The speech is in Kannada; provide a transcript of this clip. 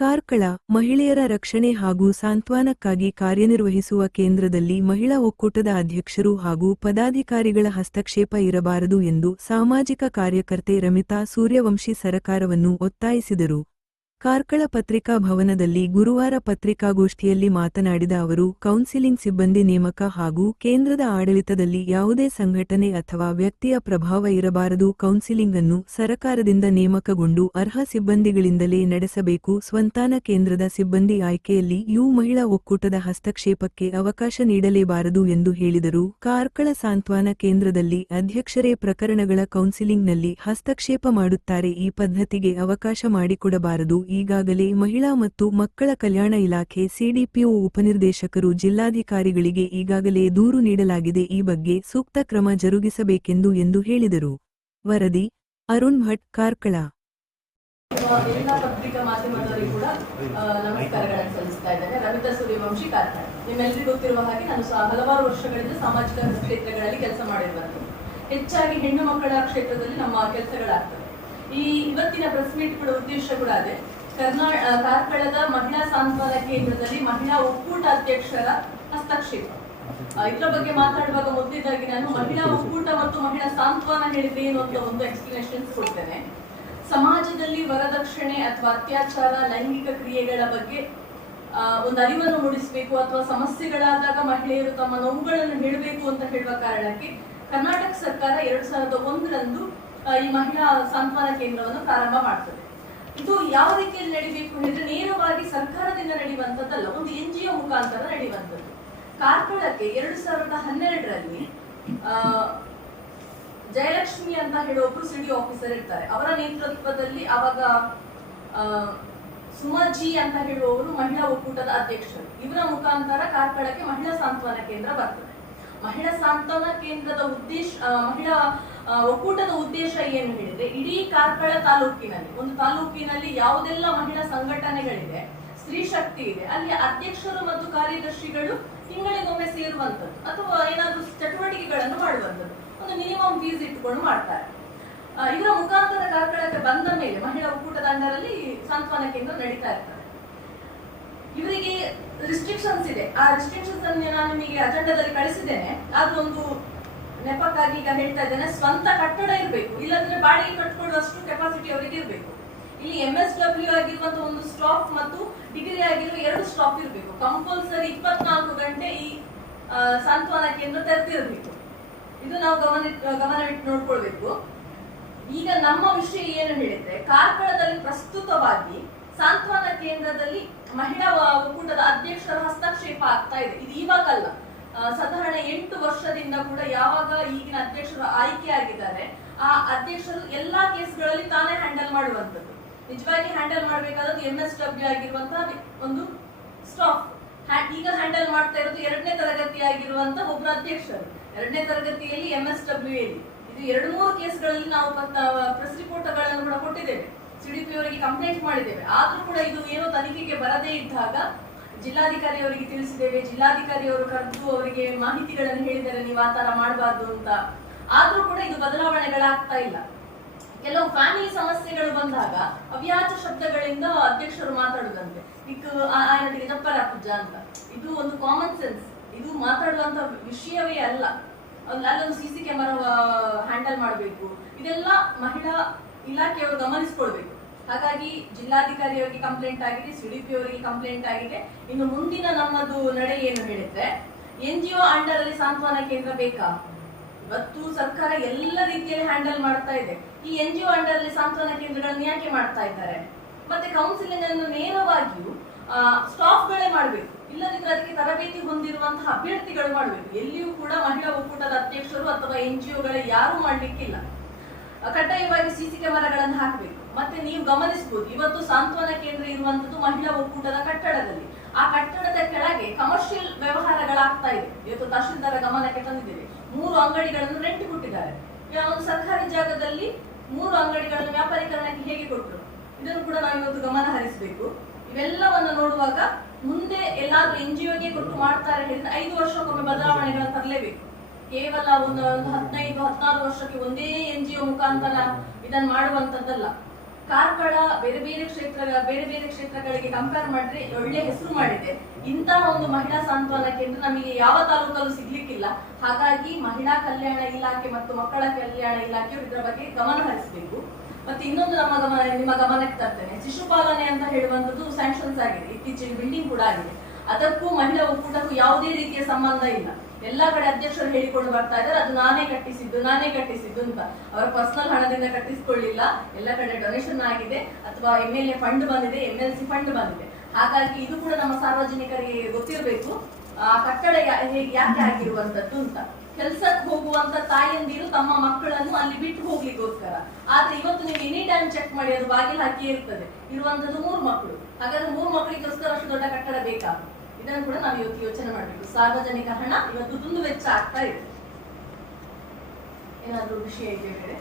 ಕಾರ್ಕಳ ಮಹಿಳೆಯರ ರಕ್ಷಣೆ ಹಾಗೂ ಸಾಂತ್ವನಕ್ಕಾಗಿ ಕಾರ್ಯನಿರ್ವಹಿಸುವ ಕೇಂದ್ರದಲ್ಲಿ ಮಹಿಳಾ ಒಕ್ಕೂಟದ ಅಧ್ಯಕ್ಷರು ಹಾಗೂ ಪದಾಧಿಕಾರಿಗಳ ಹಸ್ತಕ್ಷೇಪ ಇರಬಾರದು ಎಂದು ಸಾಮಾಜಿಕ ಕಾರ್ಯಕರ್ತೆ ರಮಿತಾ ಸೂರ್ಯವಂಶಿ ಸರಕಾರವನ್ನು ಒತ್ತಾಯಿಸಿದರು. ಕಾರ್ಕಳ ಪತ್ರಿಕಾ ಭವನದಲ್ಲಿ ಗುರುವಾರ ಪತ್ರಿಕಾಗೋಷ್ಠಿಯಲ್ಲಿ ಮಾತನಾಡಿದ ಅವರು, ಕೌನ್ಸಿಲಿಂಗ್ ಸಿಬ್ಬಂದಿ ನೇಮಕ ಹಾಗೂ ಕೇಂದ್ರದ ಆಡಳಿತದಲ್ಲಿ ಯಾವುದೇ ಸಂಘಟನೆ ಅಥವಾ ವ್ಯಕ್ತಿಯ ಪ್ರಭಾವ ಇರಬಾರದು. ಕೌನ್ಸಿಲಿಂಗ್ ಅನ್ನು ಸರಕಾರದಿಂದ ನೇಮಕಗೊಂಡು ಅರ್ಹ ಸಿಬ್ಬಂದಿಗಳಿಂದಲೇ ನಡೆಸಬೇಕು. ಸ್ವಂತಾನ ಕೇಂದ್ರದ ಸಿಬ್ಬಂದಿ ಆಯ್ಕೆಯಲ್ಲಿ ಮಹಿಳಾ ಒಕ್ಕೂಟದ ಹಸ್ತಕ್ಷೇಪಕ್ಕೆ ಅವಕಾಶ ನೀಡಲೇಬಾರದು ಎಂದು ಹೇಳಿದರು. ಕಾರ್ಕಳ ಸಾಂತ್ವನ ಕೇಂದ್ರದಲ್ಲಿ ಅಧ್ಯಕ್ಷರೇ ಪ್ರಕರಣಗಳ ಕೌನ್ಸಿಲಿಂಗ್ನಲ್ಲಿ ಹಸ್ತಕ್ಷೇಪ ಮಾಡುತ್ತಾರೆ. ಈ ಪದ್ಧತಿಗೆ ಅವಕಾಶ ಮಾಡಿಕೊಡಬಾರದು. ಈಗಾಗಲೇ ಮಹಿಳಾ ಮತ್ತು ಮಕ್ಕಳ ಕಲ್ಯಾಣ ಇಲಾಖೆ ಸಿಡಿಪಿಒ ಉಪನಿರ್ದೇಶಕರು ಜಿಲ್ಲಾಧಿಕಾರಿಗಳಿಗೆ ಈಗಾಗಲೇ ದೂರು ನೀಡಲಾಗಿದೆ. ಈ ಬಗ್ಗೆ ಸೂಕ್ತ ಕ್ರಮ ಜರುಗಿಸಬೇಕೆಂದು ಎಂದು ಹೇಳಿದರು. ವರದಿ ಅರುಣ್ ಭಟ್, ಕಾರ್ಕಳ. ಎಲ್ಲ ಪತ್ರಿಕಾ ಮಾಧ್ಯಮದವರಿಗೂ ಕೂಡ ನಮಸ್ಕಾರಗಳನ್ನು ಸಲ್ಲಿಸ್ತಾ ಇದ್ದೇನೆ. ರಮಿತಾ ಸೂರ್ಯವಂಶಿ, ಕಾರ್ಕಳ. ನಿಮ್ಮೆಲ್ಲರಿಗೂ ಗೊತ್ತಿರುವ ಹಾಗೆ ನಾನು ಹಲವಾರು ವರ್ಷಗಳಿಂದ ಸಾಮಾಜಿಕ ಕ್ಷೇತ್ರಗಳಲ್ಲಿ ಕೆಲಸ ಮಾಡಿರುವಂಥದ್ದು. ಹೆಚ್ಚಾಗಿ ಹೆಣ್ಣು ಮಕ್ಕಳ ಕ್ಷೇತ್ರದಲ್ಲಿ ನಮ್ಮ ಕೆಲಸಗಳಾಗ್ತವೆ. ಇವತ್ತಿನ ಪ್ರೆಸ್ ಮೀಟ್ ಕೂಡ ಉದ್ದೇಶ ಕೂಡ ಅದೇ. ಕಾರ್ಕಳದ ಮಹಿಳಾ ಸಾಂತ್ವನ ಕೇಂದ್ರದಲ್ಲಿ ಮಹಿಳಾ ಒಕ್ಕೂಟ ಅಧ್ಯಕ್ಷರ ಹಸ್ತಕ್ಷೇಪ. ಇದರ ಬಗ್ಗೆ ಮಾತಾಡುವಾಗ ಮೊದಲಿದ್ದಾಗಿ ನಾನು ಮಹಿಳಾ ಒಕ್ಕೂಟ ಮತ್ತು ಮಹಿಳಾ ಸಾಂತ್ವನ ಹೇಳಿದ್ರೆ ಏನು ಅಂತ ಒಂದು ಎಕ್ಸ್ಪ್ಲನೇಷನ್ಸ್ ಕೊಡ್ತೇನೆ. ಸಮಾಜದಲ್ಲಿ ವರದಕ್ಷಿಣೆ ಅಥವಾ ಅತ್ಯಾಚಾರ, ಲೈಂಗಿಕ ಕ್ರಿಯೆಗಳ ಬಗ್ಗೆ ಒಂದು ಅರಿವನ್ನು ಮೂಡಿಸಬೇಕು ಅಥವಾ ಸಮಸ್ಯೆಗಳಾದಾಗ ಮಹಿಳೆಯರು ತಮ್ಮ ನೋವುಗಳನ್ನು ಹೇಳಬೇಕು ಅಂತ ಹೇಳುವ ಕಾರಣಕ್ಕೆ ಕರ್ನಾಟಕ ಸರ್ಕಾರ 2001ರಂದು ಈ ಮಹಿಳಾ ಸಾಂತ್ವನ ಕೇಂದ್ರವನ್ನು ಪ್ರಾರಂಭ ಮಾಡ್ತದೆ. ಇದು ಯಾವ ರೀತಿಯಲ್ಲಿ ನಡೀಬೇಕು ಹೇಳಿದ್ರೆ ನೇರವಾಗಿ ಸರ್ಕಾರದಿಂದ ನಡೆಯುವಂತದ್ದಲ್ಲ, ಒಂದು NGO ಮುಖಾಂತರ ನಡೆಯುವಂಥದ್ದು. ಕಾರ್ಕಳಕ್ಕೆ 2012ರಲ್ಲಿ ಜಯಲಕ್ಷ್ಮಿ ಅಂತ ಹೇಳುವ ಒಬ್ರು ಸಿಡಿ ಆಫೀಸರ್ ಇರ್ತಾರೆ. ಅವರ ನೇತೃತ್ವದಲ್ಲಿ ಆವಾಗ ಸುಮಾಜಿ ಅಂತ ಹೇಳುವವರು ಮಹಿಳಾ ಒಕ್ಕೂಟದ ಅಧ್ಯಕ್ಷರು. ಇವರ ಮುಖಾಂತರ ಕಾರ್ಕಳಕ್ಕೆ ಮಹಿಳಾ ಸಾಂತ್ವನ ಕೇಂದ್ರ ಬರ್ತದೆ. ಮಹಿಳಾ ಸಾಂತ್ವನ ಕೇಂದ್ರದ ಉದ್ದೇಶ, ಮಹಿಳಾ ಒಕ್ಕೂಟದ ಉದ್ದೇಶ ಏನು ಹೇಳಿದ್ರೆ, ಇಡೀ ಕಾರ್ಕಳ ತಾಲೂಕಿನಲ್ಲಿ, ಒಂದು ತಾಲೂಕಿನಲ್ಲಿ ಯಾವುದೆಲ್ಲ ಮಹಿಳಾ ಸಂಘಟನೆಗಳಿದೆ, ಸ್ತ್ರೀ ಶಕ್ತಿ ಇದೆ, ಅಲ್ಲಿ ಅಧ್ಯಕ್ಷರು ಮತ್ತು ಕಾರ್ಯದರ್ಶಿಗಳು ತಿಂಗಳಿಗೊಮ್ಮೆ ಸೇರುವಂಥದ್ದು ಅಥವಾ ಏನಾದ್ರೂ ಚಟುವಟಿಕೆಗಳನ್ನು ಮಾಡುವಂಥದ್ದು, ಒಂದು ಮಿನಿಮಮ್ ಫೀಸ್ ಇಟ್ಟುಕೊಂಡು ಮಾಡ್ತಾರೆ. ಇವರ ಮುಖಾಂತರ ಕಾರ್ಕಳಕ್ಕೆ ಬಂದ ಮೇಲೆ ಮಹಿಳಾ ಒಕ್ಕೂಟದ ಅಂಡರಲ್ಲಿ ಸಾಂತ್ವನ ಕೇಂದ್ರ ನಡೀತಾ ಇರ್ತಾರೆ. ಇವರಿಗೆ ರಿಸ್ಟ್ರಿಕ್ಷನ್ಸ್ ಇದೆ. ಆ ರಿಸ್ಟ್ರಿಕ್ಷನ್ಸ್ ಅನ್ನು ನಾನು ನಿಮಗೆ ಅಜೆಂಡಾದಲ್ಲಿ ಕಳಿಸಿದ್ದೇನೆ. ಅದು ಒಂದು ನೆಪಕ್ಕಾಗಿ ಈಗ ಹೇಳ್ತಾ ಇದ್ದೇನೆ. ಸ್ವಂತ ಕಟ್ಟಡ ಇರಬೇಕು, ಇಲ್ಲಾಂದ್ರೆ ಬಾಡಿಗೆ ಕಟ್ಕೊಳ್ಳುವಷ್ಟು ಕೆಪಾಸಿಟಿ ಅವರಿಗೆ ಇರಬೇಕು. ಇಲ್ಲಿ MSW ಆಗಿರುವಂತ ಒಂದು ಸ್ಟಾಫ್ ಮತ್ತು ಡಿಗ್ರಿ ಆಗಿರುವ 2 ಸ್ಟಾಫ್ ಇರಬೇಕು. ಕಂಪಲ್ಸರಿ 24 ಗಂಟೆ ಈ ಸಾಂತ್ವನ ಕೇಂದ್ರ ತೆರೆದಿರಬೇಕು. ಇದು ನಾವು ಗಮನವಿಟ್ಟು ನೋಡ್ಕೊಳ್ಬೇಕು. ಈಗ ನಮ್ಮ ವಿಷಯ ಏನು ಹೇಳಿದ್ರೆ, ಕಾರ್ಕಳದಲ್ಲಿ ಪ್ರಸ್ತುತವಾಗಿ ಸಾಂತ್ವನ ಕೇಂದ್ರದಲ್ಲಿ ಮಹಿಳಾ ಒಕ್ಕೂಟದ ಅಧ್ಯಕ್ಷರ ಹಸ್ತಕ್ಷೇಪ ಆಗ್ತಾ ಇದೆ. ಇದು ಇವಾಗಲ್ಲ, ಸಾಧಾರಣ 8 ವರ್ಷದಿಂದ ಕೂಡ ಯಾವಾಗ ಈಗಿನ ಅಧ್ಯಕ್ಷರು ಆಯ್ಕೆ ಆಗಿದ್ದಾರೆ, ಆ ಅಧ್ಯಕ್ಷರು ಎಲ್ಲಾ ಕೇಸ್ಗಳಲ್ಲಿ ತಾನೇ ಹ್ಯಾಂಡಲ್ ಮಾಡುವಂಥದ್ದು. ನಿಜವಾಗಿ ಹ್ಯಾಂಡಲ್ ಮಾಡಬೇಕಾದದ್ದು MSW ಆಗಿರುವಂತಹ ಒಂದು ಸ್ಟಾಫ್. ಈಗ ಹ್ಯಾಂಡಲ್ ಮಾಡ್ತಾ ಇರೋದು 2ನೇ ತರಗತಿ ಆಗಿರುವಂತ ಒಬ್ಬರು ಅಧ್ಯಕ್ಷರು. 2ನೇ ತರಗತಿಯಲ್ಲಿ MSW ಇಲ್ಲಿ. ಇದು 2-3 ಕೇಸ್ಗಳಲ್ಲಿ ನಾವು ಪ್ರೆಸ್ ರಿಪೋರ್ಟ್ಗಳನ್ನು ಕೂಡ ಕೊಟ್ಟಿದ್ದೇವೆ. CDP ಅವರಿಗೆ ಕಂಪ್ಲೇಂಟ್ ಮಾಡಿದ್ದೇವೆ. ಆದ್ರೂ ಕೂಡ ಇದು ಏನೋ ತನಿಖೆಗೆ ಬರದೇ ಇದ್ದಾಗ ಜಿಲ್ಲಾಧಿಕಾರಿ ಅವರಿಗೆ ತಿಳಿಸಿದ್ದೇವೆ. ಜಿಲ್ಲಾಧಿಕಾರಿ ಅವರು ಕರೆದು ಅವರಿಗೆ ಮಾಹಿತಿಗಳನ್ನು ಹೇಳಿದ್ದಾರೆ, ನೀವು ಆ ತರ ಮಾಡಬಾರ್ದು ಅಂತ. ಆದ್ರೂ ಕೂಡ ಇದು ಬದಲಾವಣೆಗಳಾಗ್ತಾ ಇಲ್ಲ. ಕೆಲವು ಫ್ಯಾಮಿಲಿ ಸಮಸ್ಯೆಗಳು ಬಂದಾಗ ಅವ್ಯಾಜ ಶಬ್ದಗಳಿಂದ ಅಧ್ಯಕ್ಷರು ಮಾತಾಡುದಂತೆ, ಆಯ್ನಟಿಗೆ ದಪ್ಪರ ಪೂಜ ಅಂತ. ಇದು ಒಂದು ಕಾಮನ್ ಸೆನ್ಸ್. ಇದು ಮಾತಾಡುವಂತ ವಿಷಯವೇ ಅಲ್ಲ. ಅಲ್ಲೊಂದು CC ಕ್ಯಾಮರಾ ಹ್ಯಾಂಡಲ್ ಮಾಡಬೇಕು. ಇದೆಲ್ಲ ಮಹಿಳಾ ಇಲಾಖೆಯವರು ಗಮನಿಸಿಕೊಳ್ಬೇಕು. ಹಾಗಾಗಿ ಜಿಲ್ಲಾಧಿಕಾರಿ ಅವರಿಗೆ ಕಂಪ್ಲೇಂಟ್ ಆಗಿದೆ, CDP ಅವರಿಗೆ ಕಂಪ್ಲೇಂಟ್ ಆಗಿದೆ. ಇನ್ನು ಮುಂದಿನ ನಮ್ಮದು ನಡೆ ಏನು ಹೇಳಿದ್ರೆ, NGO ಅಂಡರ್ ಅಲ್ಲಿ ಸಾಂತ್ವನ ಕೇಂದ್ರ ಬೇಕಾ? ಇವತ್ತು ಸರ್ಕಾರ ಎಲ್ಲ ರೀತಿಯಲ್ಲಿ ಹ್ಯಾಂಡಲ್ ಮಾಡ್ತಾ ಇದೆ. ಈ NGO ಅಂಡರ್ ಅಲ್ಲಿ ಸಾಂತ್ವನ ಕೇಂದ್ರಗಳನ್ನು ಯಾಕೆ ಮಾಡ್ತಾ ಇದ್ದಾರೆ? ಮತ್ತೆ ಕೌನ್ಸಿಲಿಂಗ್ ಅನ್ನು ನೇರವಾಗಿಯೂ ಸ್ಟಾಫ್ ಗಳೇ ಮಾಡಬೇಕು, ಇಲ್ಲದಿದ್ರೆ ಅದಕ್ಕೆ ತರಬೇತಿ ಹೊಂದಿರುವಂತಹ ಅಭ್ಯರ್ಥಿಗಳು ಮಾಡಬೇಕು. ಎಲ್ಲಿಯೂ ಕೂಡ ಮಹಿಳಾ ಒಕ್ಕೂಟದ ಅಧ್ಯಕ್ಷರು ಅಥವಾ NGOಗಳು ಯಾರು ಮಾಡ್ಲಿಕ್ಕಿಲ್ಲ. ಕಡ್ಡಾಯವಾಗಿ CC ಕ್ಯಾಮರಾಗಳನ್ನು ಹಾಕಬೇಕು. ಮತ್ತೆ ನೀವು ಗಮನಿಸಬಹುದು, ಇವತ್ತು ಸಾಂತ್ವನ ಕೇಂದ್ರ ಇರುವಂತದ್ದು ಮಹಿಳಾ ಒಕ್ಕೂಟದ ಕಟ್ಟಡದಲ್ಲಿ. ಆ ಕಟ್ಟಡದ ಕೆಳಗೆ ಕಮರ್ಷಿಯಲ್ ವ್ಯವಹಾರಗಳಾಗ್ತಾ ಇದೆ. ಇವತ್ತು ತಹಶೀಲ್ದಾರ ಗಮನಕ್ಕೆ ತಂದಿದ್ದೇವೆ. 3 ಅಂಗಡಿಗಳನ್ನು ರೆಂಟ್ ಕೊಟ್ಟಿದ್ದಾರೆ. ಒಂದು ಸರ್ಕಾರಿ ಜಾಗದಲ್ಲಿ 3 ಅಂಗಡಿಗಳನ್ನು ವ್ಯಾಪಾರೀಕರಣಕ್ಕೆ ಹೇಗೆ ಕೊಟ್ಟರು? ಇದನ್ನು ಕೂಡ ನಾವು ಇವತ್ತು ಗಮನ ಹರಿಸಬೇಕು. ಇವೆಲ್ಲವನ್ನು ನೋಡುವಾಗ ಮುಂದೆ ಎಲ್ಲಾದ್ರೂ NGOಗೆ ಕೊಟ್ಟು ಮಾಡ್ತಾರೆ ಹೇಳಿದ್ರೆ 5 ವರ್ಷಕ್ಕೊಮ್ಮೆ ಬದಲಾವಣೆಗಳನ್ನು ತರಲೇಬೇಕು. ಕೇವಲ ಒಂದು 15-16 ವರ್ಷಕ್ಕೆ ಒಂದೇ NGO ಮುಖಾಂತರ ಇದನ್ನು ಮಾಡುವಂತದ್ದಲ್ಲ. ಕಾರ್ಕಳ ಬೇರೆ ಬೇರೆ ಕ್ಷೇತ್ರಗಳಿಗೆ ಕಂಪೇರ್ ಮಾಡಿದ್ರೆ ಒಳ್ಳೆ ಹೆಸರು ಮಾಡಿದೆ. ಇಂತಹ ಒಂದು ಮಹಿಳಾ ಸಾಂತ್ವನ ಕೇಂದ್ರ ನಮಗೆ ಯಾವ ತಾಲೂಕಲ್ಲೂ ಸಿಗ್ಲಿಕ್ಕಿಲ್ಲ. ಹಾಗಾಗಿ ಮಹಿಳಾ ಕಲ್ಯಾಣ ಇಲಾಖೆ ಮತ್ತು ಮಕ್ಕಳ ಕಲ್ಯಾಣ ಇಲಾಖೆಯು ಇದರ ಬಗ್ಗೆ ಗಮನ ಹರಿಸಬೇಕು. ಮತ್ತೆ ಇನ್ನೊಂದು ನಿಮ್ಮ ಗಮನಕ್ಕೆ ತರ್ತೇನೆ, ಶಿಶುಪಾಲನೆ ಅಂತ ಹೇಳುವಂತದ್ದು ಸ್ಯಾಂಕ್ಷನ್ಸ್ ಆಗಿದೆ, ಇತ್ತೀಚೆಗೆ ಬಿಲ್ಡಿಂಗ್ ಕೂಡ ಆಗಿದೆ. ಅದಕ್ಕೂ ಮಹಿಳಾ ಒಕ್ಕೂಟಕ್ಕೂ ಯಾವುದೇ ರೀತಿಯ ಸಂಬಂಧ ಇಲ್ಲ. ಎಲ್ಲಾ ಕಡೆ ಅಧ್ಯಕ್ಷರು ಹೇಳಿಕೊಂಡು ಬರ್ತಾ ಇದ್ದಾರೆ, ಅದು ನಾನೇ ಕಟ್ಟಿಸಿದ್ದು ಅಂತ. ಅವರ ಪರ್ಸನಲ್ ಹಣದಿಂದ ಕಟ್ಟಿಸಿಕೊಳ್ಳಿಲ್ಲ, ಎಲ್ಲ ಕಡೆ ಡೊನೇಷನ್ ಆಗಿದೆ ಅಥವಾ MLA ಫಂಡ್ ಬಂದಿದೆ, MLC ಫಂಡ್ ಬಂದಿದೆ. ಹಾಗಾಗಿ ಇದು ಕೂಡ ನಮ್ಮ ಸಾರ್ವಜನಿಕರಿಗೆ ಗೊತ್ತಿರಬೇಕು, ಆ ಕಟ್ಟಡ ಯಾಕೆ ಆಗಿರುವಂತದ್ದು ಅಂತ. ಕೆಲ್ಸಕ್ಕೆ ಹೋಗುವಂತ ತಾಯಂದಿರು ತಮ್ಮ ಮಕ್ಕಳನ್ನು ಅಲ್ಲಿ ಬಿಟ್ಟು ಹೋಗ್ಲಿಕ್ಕೋಸ್ಕರ. ಆದ್ರೆ ಇವತ್ತು ನೀವು ಎನಿ ಟೈಮ್ ಚೆಕ್ ಮಾಡಿ, ಅದು ಬಾಗಿಲು ಹಾಕಿ ಇರ್ತದೆ. ಇರುವಂತದ್ದು 3 ಮಕ್ಕಳು. ಹಾಗಾದ್ರೆ 3 ಮಕ್ಕಳಿಗೋಸ್ಕರ ಅಷ್ಟು ದೊಡ್ಡ ಕಟ್ಟಡ ಬೇಕಾ? ಇದನ್ನು ಕೂಡ ನಾವು ಇವತ್ತು ಯೋಚನೆ ಮಾಡಬೇಕು. ಸಾರ್ವಜನಿಕ ಹಣ ಇವತ್ತು ದುಂದು ವೆಚ್ಚ ಆಗ್ತಾ ಇದೆ. ಏನಾದ್ರೂ ವಿಷಯ ಇದೆ ಬೇರೆ?